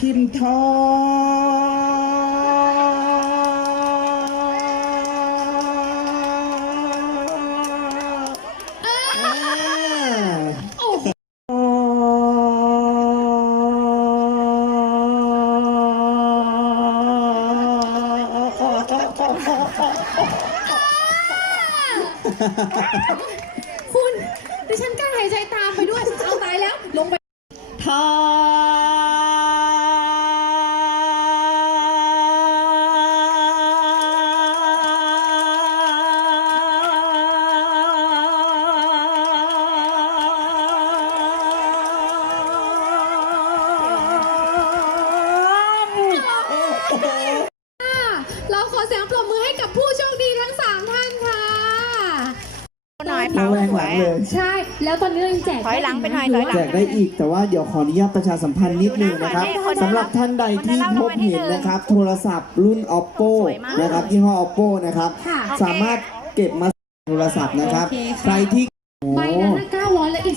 พิมพ์ทออเราขอเสียงปรบมือให้กับผู้โชคดีทั้งสามท่านค่ะ น้อยเปล่าหวยใช่ แล้วตอนนี้เรายังแจกถอยหลังเป็นถอยแจกได้อีก แต่ว่าเดี๋ยวขออนุญาตประชาสัมพันธ์นิดนึงนะครับ สำหรับท่านใดที่พบเห็นนะครับ โทรศัพท์รุ่น oppo นะครับ ที่ห้อ oppo นะครับ สามารถเก็บมาโทรศัพท์นะครับ ใครที่ใบละ900และอีก